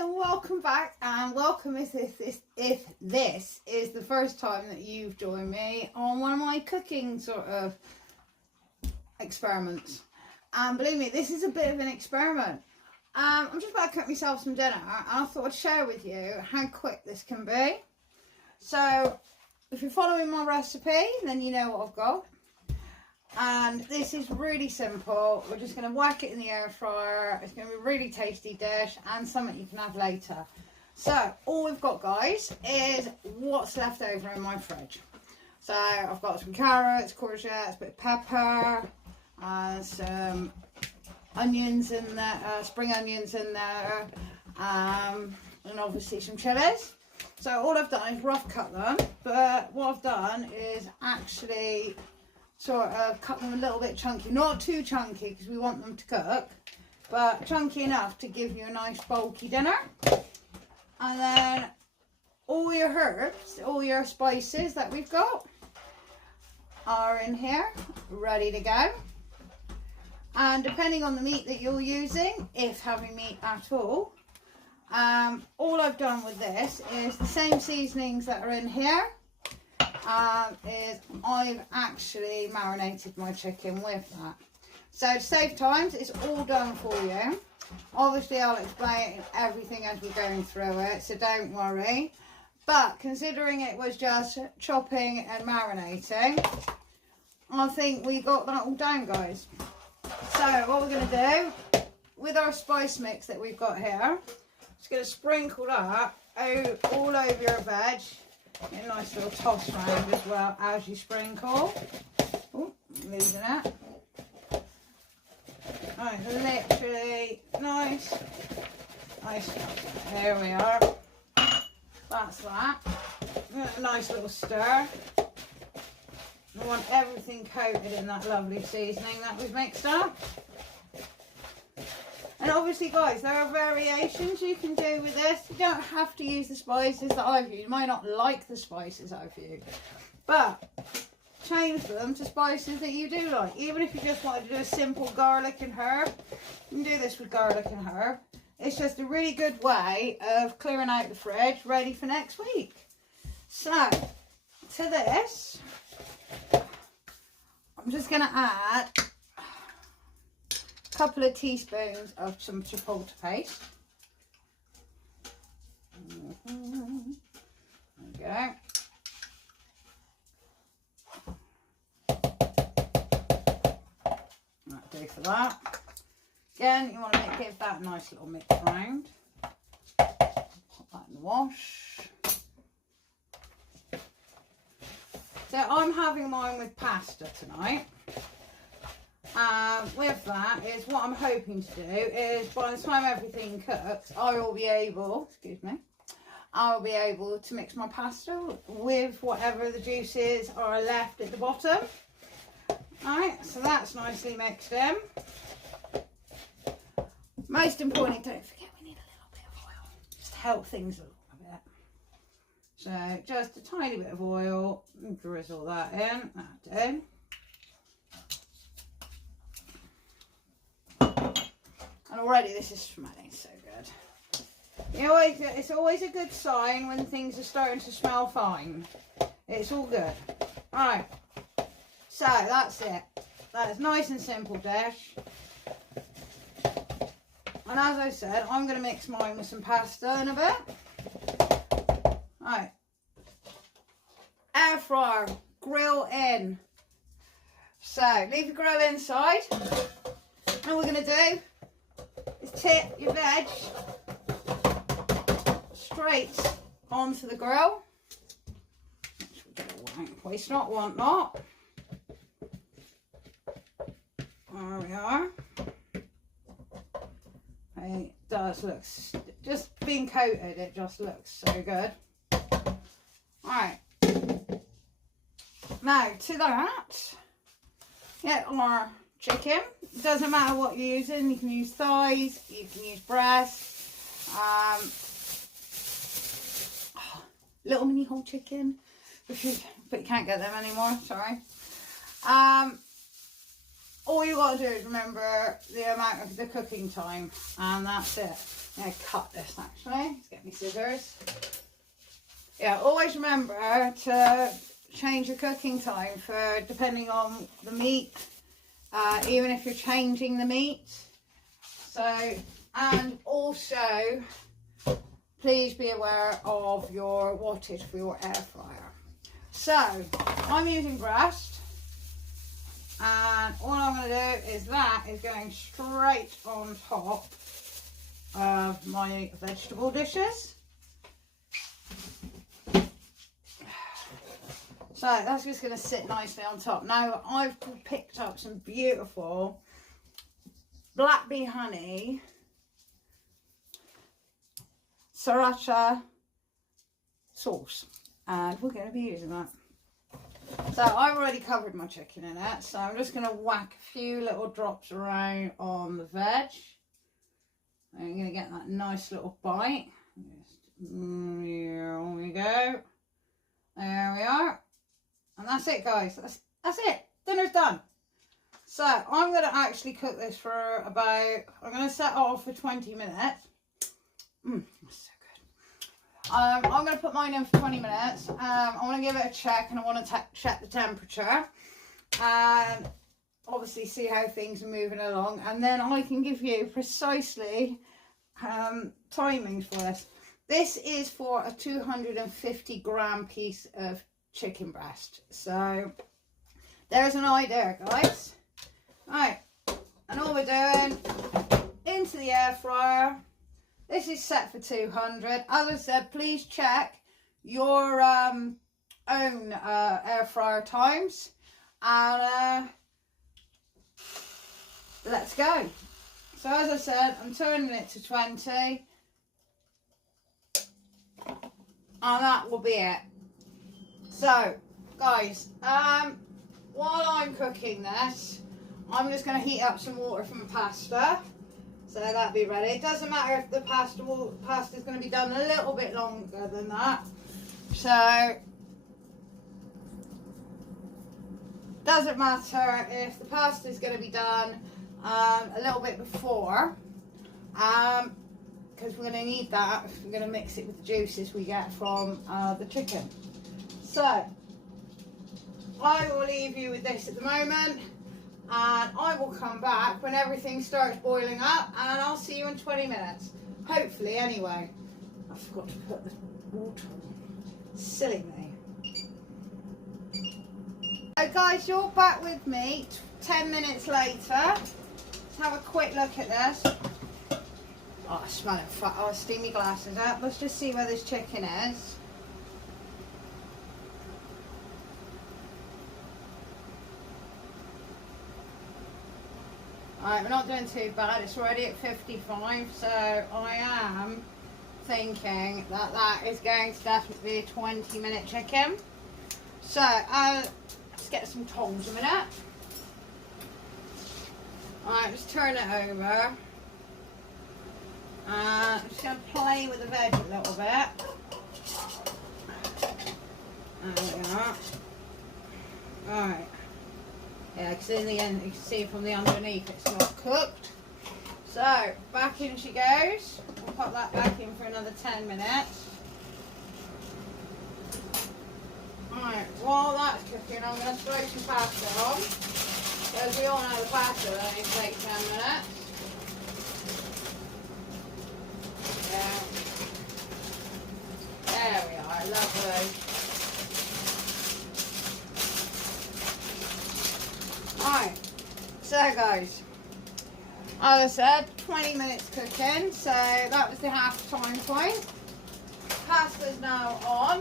And welcome back, and welcome if this is the first time that you've joined me on one of my cooking sort of experiments. And believe me, this is a bit of an experiment. I'm just about to cook myself some dinner, and I thought I'd share with you how quick this can be. So if you're following my recipe, then you know what I've got. And this is really simple. We're just going to whack it in the air fryer. It's going to be a really tasty dish and something you can have later. So all we've got, guys, is what's left over in my fridge. So I've got some carrots, courgettes, a bit of pepper, some onions in there, spring onions in there, and obviously some chilies. So all I've done is rough cut them, but what I've done is actually sort of cut them a little bit chunky, not too chunky because we want them to cook, but chunky enough to give you a nice bulky dinner. And then all your herbs, all your spices that we've got are in here, ready to go. And depending on the meat that you're using, if having meat at all I've done with this is the same seasonings that are in here. Is I've actually marinated my chicken with that. So to save time, it's all done for you. Obviously I'll explain everything as we're going through it, so don't worry. But considering it was just chopping and marinating, I think we got that all down, guys. So what we're going to do with our spice mix that we've got here, just going to sprinkle that all over your veg. A nice little toss round as well as you sprinkle. Oh, losing it. Right, literally nice. There we are. That's that. A nice little stir. I want everything coated in that lovely seasoning that we've mixed up. And obviously, guys, there are variations you can do with this. You don't have to use the spices that I've used. You might not like the spices I've used, but change them to spices that you do like. Even if you just want to do a simple garlic and herb, you can do this with garlic and herb. It's just a really good way of clearing out the fridge, ready for next week. So, to this, I'm just going to add couple of teaspoons of some chipotle paste. There we go. That'll do for that. Again, you want to give that a nice little mix round. Put that in the wash. So I'm having mine with pasta tonight. With that is what I'm hoping to do is by the time everything cooks, I will be able to mix my pasta with whatever the juices are left at the bottom. Alright, so that's nicely mixed in. Most importantly, don't forget we need a little bit of oil, just to help things a little bit. So just a tiny bit of oil, drizzle that in, that in. And already this is smelling so good. It's always a good sign when things are starting to smell fine. It's all good. Alright, so that's it. That is nice and simple dish. And as I said, I'm going to mix mine with some pasta in a bit. Alright, air fryer, grill in. So leave the grill inside. And what we're going to do is tip your veg straight onto the grill. Waste not, want not. There we are. It does look, just being coated, it just looks so good. Alright. Now to that, get our chicken. It doesn't matter what you're using. You can use thighs, you can use breasts, little mini whole chicken, but you can't get them anymore, sorry. all you got to do is remember the amount of the cooking time, and that's it. I'm going to cut this actually. Let's get me scissors. Yeah, always remember to change your cooking time for depending on the meat, even if you're changing the meat. So, and also please be aware of your wattage for your air fryer. So I'm using breast, and all I'm going to do is that is going straight on top of my vegetable dishes. So that's just going to sit nicely on top. Now I've picked up some beautiful black bee honey sriracha sauce, and we're going to be using that. So I've already covered my chicken in it, so I'm just going to whack a few little drops around on the veg. I'm going to get that nice little bite. Here we go. There we are. And that's it, guys. That's it. Dinner's done. So I'm going to actually cook this for about, I'm going to set it off for 20 minutes. That's so good. I'm going to put mine in for 20 minutes. I want to give it a check, and I want to check the temperature. And obviously see how things are moving along. And then I can give you precisely timings for this. This is for a 250 gram piece of chicken breast. So there's an idea, guys. Right, and all we're doing, into the air fryer. This is set for 200. As I said, please check your own air fryer times, and let's go. So as I said, I'm turning it to 20, and that will be it. So guys, while I'm cooking this, I'm just going to heat up some water from the pasta, so that'll be ready. It doesn't matter if the pasta is going to be done a little bit longer than that, so doesn't matter if the pasta is going to be done a little bit before, because we're going to need that if we're going to mix it with the juices we get from the chicken. So I will leave you with this at the moment, and I will come back when everything starts boiling up, and I'll see you in 20 minutes. Hopefully, anyway. I forgot to put the water on. Silly me. So guys, you're back with me 10 minutes later. Let's have a quick look at this. Oh, I smell it. Oh, I'll steam my glasses up. Let's just see where this chicken is. Alright, we're not doing too bad. It's already at 55, so I am thinking that that is going to definitely be a 20-minute chicken. So, let's get some tongs a minute. Alright, just turn it over. I'm just going to play with the veg a little bit. There we are. Alright. Yeah, because in the end, you can see from the underneath it's not cooked. So, back in she goes. We'll pop that back in for another 10 minutes. Alright, while that's cooking, I'm going to throw some pasta on. Because we all know the pasta will only take 10 minutes. Yeah. There we are, lovely. Alright, so guys, as I said, 20 minutes cooking, so that was the half time point. Pasta's now on.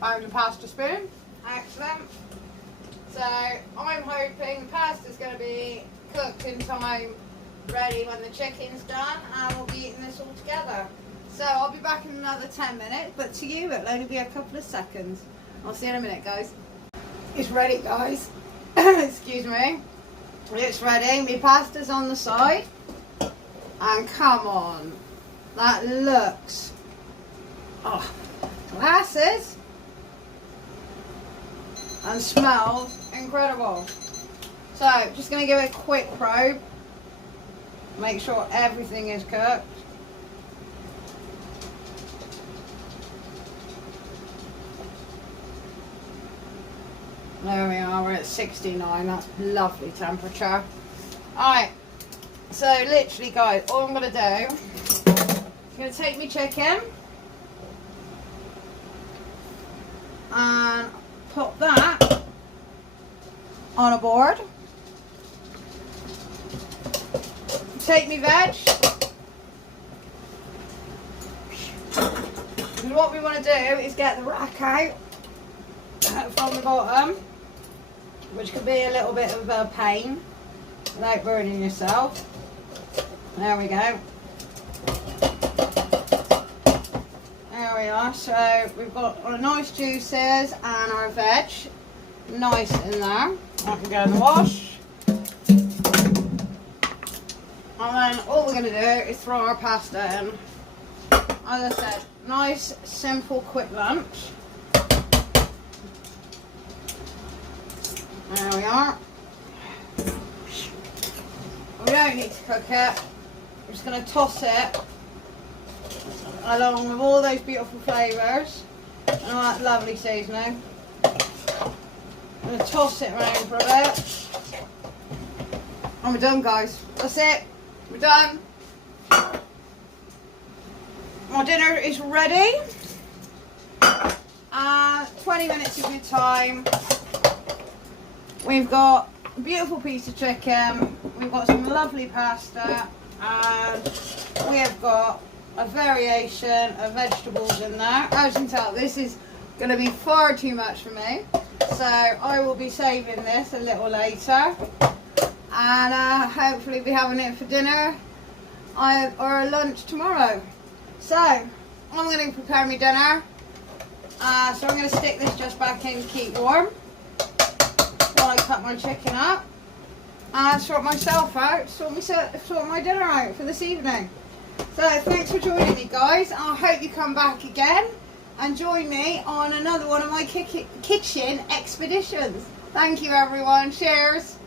Found a pasta spoon, excellent. So I'm hoping the pasta's going to be cooked in time, ready when the chicken's done, and we'll be eating this all together. So I'll be back in another 10 minutes, but to you it'll only be a couple of seconds. I'll see you in a minute, guys. It's ready, guys. Excuse me. It's ready. My pasta's on the side. And come on. That looks... Oh, glasses. And smells incredible. So, just going to give it a quick probe. Make sure everything is cooked. There we are, we're at 69, that's lovely temperature. Alright, so literally guys, all I'm going to do, I'm going to take my chicken and put that on a board. Take me veg. And what we want to do is get the rack out from the bottom, which could be a little bit of a pain without burning yourself. There we go. There we are. So we've got our nice juices and our veg nice in there. I can go in the wash. And then all we're going to do is throw our pasta in. As I said, nice, simple, quick lunch. There we are. We don't need to cook it. I'm just going to toss it along with all those beautiful flavours and all that lovely seasoning. I'm going to toss it around for a bit. And we're done, guys. That's it. We're done. My dinner is ready. 20 minutes is your time. We've got a beautiful piece of chicken. We've got some lovely pasta. And we have got a variation of vegetables in there. As you can tell, this is going to be far too much for me. So I will be saving this a little later. And hopefully be having it for dinner or lunch tomorrow. So I'm going to prepare my dinner. So I'm going to stick this just back in to keep warm while I cut my chicken up and sort myself out, sort my dinner out for this evening. So thanks for joining me, guys. I hope you come back again and join me on another one of my kitchen expeditions. Thank you, everyone. Cheers.